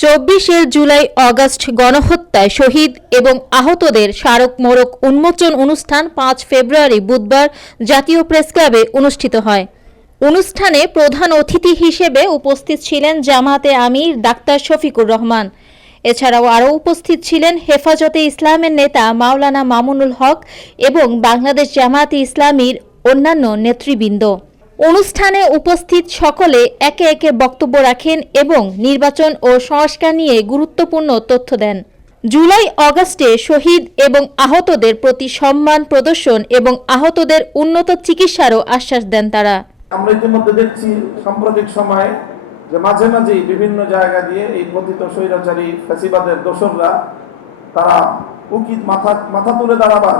২৪শে জুলাই অগাস্ট গণহত্যায় শহীদ এবং আহতদের স্মারক মোড়ক উন্মোচন অনুষ্ঠান ৫ ফেব্রুয়ারি বুধবার জাতীয় প্রেসক্লাবে অনুষ্ঠিত হয়। অনুষ্ঠানে প্রধান অতিথি হিসেবে উপস্থিত ছিলেন জামায়াতে আমির ডাক্তার শফিকুর রহমান। এছাড়াও আরও উপস্থিত ছিলেন হেফাজতে ইসলামের নেতা মাওলানা মামুনুল হক এবং বাংলাদেশ জামায়াতে ইসলামীর অন্যান্য নেতৃবৃন্দ। অনুষ্ঠানে উপস্থিত সকলে একে একে বক্তব্য রাখেন এবং নির্বাচন ও সংস্কার নিয়ে গুরুত্বপূর্ণ তথ্য দেন। জুলাই অগাস্টে শহীদ এবং আহতদের প্রতি সম্মান প্রদর্শন এবং আহতদের উন্নত চিকিৎসারও আশ্বাস দেন তারা। আমরা ইতিমধ্যে দেখছি সাম্প্রতিক সময়ে যে মাঝে মাঝেই বিভিন্ন জায়গা দিয়ে এই পতিত স্বৈরাচারী ফ্যাসিবাদের দোসররা তারা মাথা তুলে দাঁড়াবার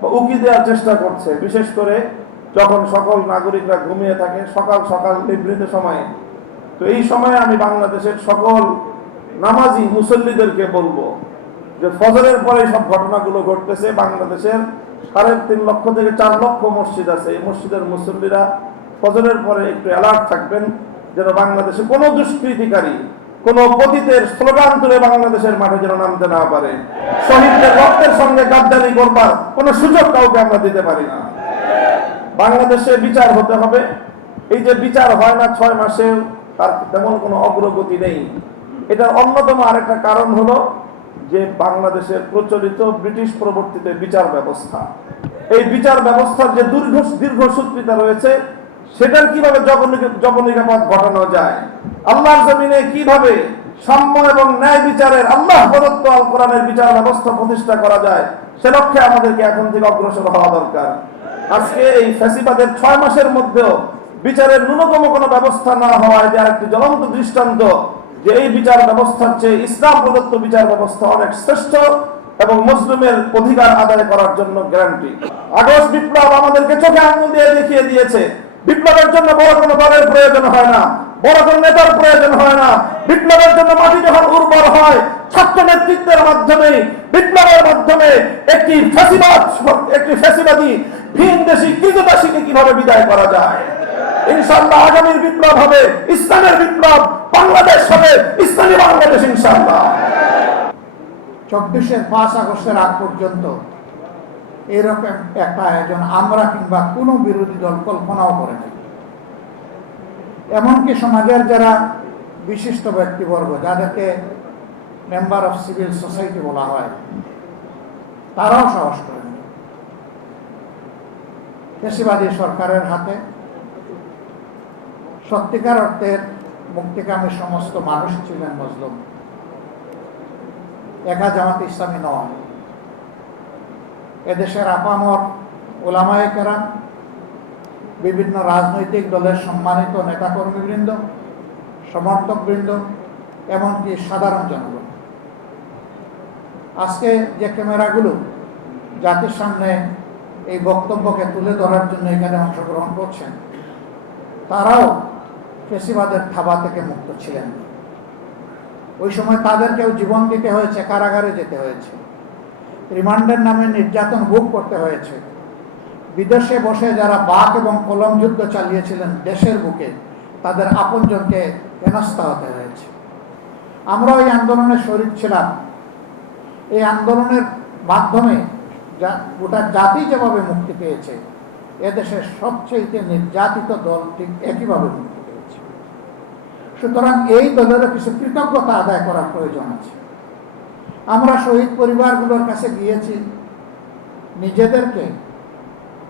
বা উকি দেওয়ার চেষ্টা করছে, বিশেষ করে যখন সকল নাগরিকরা ঘুমিয়ে থাকে সকাল সকাল নিভৃত সময়ে। তো এই সময়ে আমি বাংলাদেশের সকল নামাজি মুসল্লিদেরকে বলবো যে ফজরের পরে সব ঘটনাগুলো ঘটতেছে। বাংলাদেশের ৩.৫ লক্ষ থেকে ৪ লক্ষ মসজিদ আছে। এই মসজিদের মুসল্লিরা ফজরের পরে একটু অ্যালার্ট থাকবেন, যেন বাংলাদেশে কোনো দুষ্কৃতিকারী কোনো পতিতের স্লোগান তুলে বাংলাদেশের মাঠে যেন নামতে না পারে। শহীদদের রক্তের সঙ্গে গাদ্দারি করবার কোনো সুযোগ কাউকে আমরা দিতে পারি না। বাংলাদেশে বিচার হতে হবে। এই যে বিচার হয় না ৬ মাসে, তার তেমন কোনো অগ্রগতি নেই। এটার অন্যতম আরেকটা কারণ হলো যে বাংলাদেশের প্রচলিত ব্রিটিশ প্রবর্তিত বিচার ব্যবস্থা, এই বিচার ব্যবস্থার যে দীর্ঘসূত্রিতা রয়েছে, সেটার কিভাবে জবনিকাপাত ঘটানো যায়, আল্লাহর জমিনে কিভাবে সাম্য এবং ন্যায় বিচারের আল্লাহ প্রদত্ত আল কোরআনের বিচার ব্যবস্থা প্রতিষ্ঠা করা যায়, সে লক্ষ্যে আমাদেরকে এখন থেকে অগ্রসর হওয়া দরকার। আজকে এই ফ্যাসিবাদের ৬ মাসের মধ্যেও বিচারের ন্যূনতম কোনো ব্যবস্থা না হওয়া এটা একটি জ্বলন্ত দৃষ্টান্ত যে এই বিচার ব্যবস্থার চেয়ে ইসলাম প্রদত্ত বিচার ব্যবস্থা অনেক শ্রেষ্ঠ এবং মুসলিমের অধিকার আদায় করার জন্য গ্যারান্টি। আগস্ট বিপ্লব আমাদেরকে চোখে আঙুল দিয়ে দেখিয়ে দিয়েছে, বিপ্লবের জন্য বড় কোনো দলের প্রয়োজন হয় না, বড় কোনো নেতার প্রয়োজন হয় না। বিপ্লবের জন্য মাটি যখন উর্বর হয়, ছাত্র নেতৃত্বের মাধ্যমে, বিপ্লবের মাধ্যমে একটি ফ্যাসিবাদী ভিনদেশী কৃতদাসীকে কিভাবে বিদায় করা যায়। ইনশাআল্লাহ আগামীর বিপ্লব হবে ইসলামের বিপ্লব, বাংলাদেশ হবে ইসলামী বাংলাদেশ ইনশাআল্লাহ। ৫ আগস্টের আগ পর্যন্ত এরকম একটা আয়োজন আমরা কিংবা কোনো বিরোধী দল কল্পনাও করেনি। এমনকি সমাজের যারা বিশিষ্ট ব্যক্তিবর্গ, যাদেরকে মেম্বার অফ সিভিল সোসাইটি বলা হয়, তারাও সাহস করেন। ফ্যাসিবাদী সরকারের হাতে সত্যিকার অর্থের মুক্তিকামী সমস্ত মানুষ ছিলেন মজলুম, একা জামাত ইসলামী নয়। এদেশের আপামর ওলামায়ে কেরাম, বিভিন্ন রাজনৈতিক দলের সম্মানিত নেতাকর্মীবৃন্দ, সমর্থকবৃন্দ, এমনকি সাধারণ জনগণ। আজকে যে ক্যামেরাগুলো জাতির সামনে এই বক্তব্যকে তুলে ধরার জন্য এখানে অংশগ্রহণ করছেন, তারাও ফ্যাসিবাদের থাবা থেকে মুক্ত ছিলেন। ওই সময় তাদেরকেও জীবন দিতে হয়েছে, কারাগারে যেতে হয়েছে, রিমান্ডের নামে নির্যাতন ভোগ করতে হয়েছে। বিদেশে বসে যারা বাক এবং কলম যুদ্ধ চালিয়েছিলেন দেশের বুকে, তাদের আপনজনকে হেনস্থা হতে হয়েছে। আমরা ওই আন্দোলনে শরীক ছিলাম। এই আন্দোলনের মাধ্যমে গোটা জাতি যেভাবে মুক্তি পেয়েছে, এদেশের সবচেয়ে নির্যাতিত দল ঠিক একইভাবে মুক্তি পেয়েছে। সুতরাং এই দলেরও কিছু কৃতজ্ঞতা আদায় করার প্রয়োজন আছে। আমরা শহীদ পরিবারগুলোর কাছে গিয়েছি নিজেদেরকে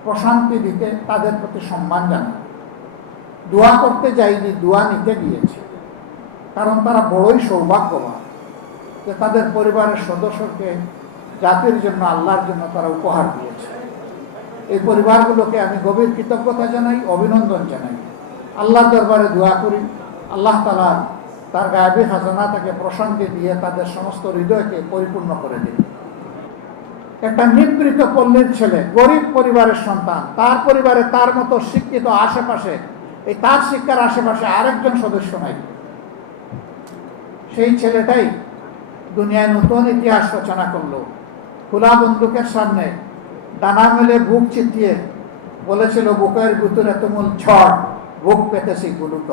প্রশান্তি দিতে, তাদের প্রতি সম্মান জানাতে। দোয়া করতে যাইনি, দোয়া নিতে গিয়েছি, কারণ তারা বড়ই সৌভাগ্যবান যে তাদের পরিবারের সদস্যকে জাতির জন্য, আল্লাহর জন্য তারা উপহার দিয়েছে। এই পরিবারগুলোকে আমি গভীর কৃতজ্ঞতা জানাই, অভিনন্দন জানাই। আল্লাহর দরবারে দোয়া করি আল্লাহ তাআলা তার গায়বী খাজানা থেকে প্রশান্তি দিয়ে তাদের সমস্ত হৃদয়কে পরিপূর্ণ করে দিন। একটা নিবৃত পল্লীর ছেলে, গরিব পরিবারের সন্তান, তার পরিবারে তার মতো শিক্ষিত আশেপাশে, এই তার শিক্ষার আশেপাশে আরেকজন সদস্য নাই। সেই ছেলেটাই দুনিয়ায় নতুন ইতিহাস রচনা করলো। খোলা বন্দুকের সামনে ডানা মেলে বুক চিতিয়ে বলেছিল, বুকের ভিতরে তুমুল ঝড়, বুক পেতেছি গুলুত।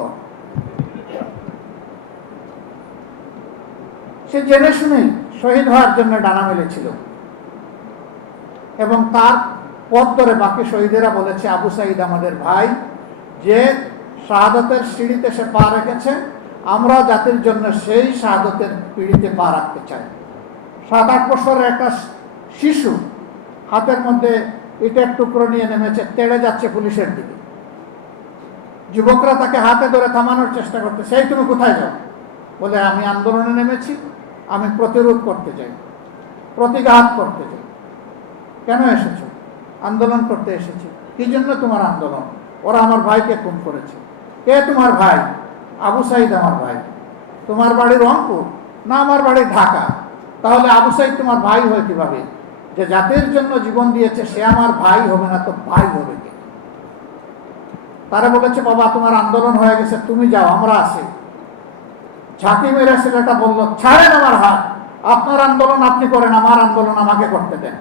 সে জেনে শুনেই শহীদ হওয়ার জন্য ডানা মেলেছিল এবং তার পথ ধরে বাকি শহীদেরা বলেছে আবু সাঈদ আমাদের ভাই, যে শাহাদতের সিঁড়িতে সে পা রেখেছে, আমরা জাতির জন্য সেই শাহাদতের পিঁড়িতে পা রাখতে চাই। 7-8 বছরের একটা শিশু হাতের মধ্যে ইটের টুকরো নিয়ে নেমেছে, তেড়ে যাচ্ছে পুলিশের দিকে। যুবকরা তাকে হাতে ধরে থামানোর চেষ্টা করতে, সেই তুমি কোথায় যাও? বলে আমি আন্দোলনে নেমেছি, আমি প্রতিরোধ করতে চাই, প্রতিঘাত করতে চাই। কেন এসেছো? আন্দোলন করতে এসেছি। কি জন্য তোমার আন্দোলন? ওরা আমার ভাইকে খুন করেছে। কে তোমার ভাই? আবু সাঈদ আমার ভাই। তোমার বাড়ি রংপুর? না, আমার বাড়ি ঢাকা। তাহলে আবু সাঈদ তোমার ভাই হয় কিভাবে? যে জাতির জন্য জীবন দিয়েছে সে আমার ভাই হবে না তো ভাই হবে কে? তারা বলেছে বাবা তোমার আন্দোলন হয়ে গেছে, তুমি যাও, আমরা আছি। ঝাঁকি মেরে ছেলেটা বলল ছাড়েন আমার হাত, আপনার আন্দোলন আপনি করেন, আমার আন্দোলন আমাকে করতে দেন।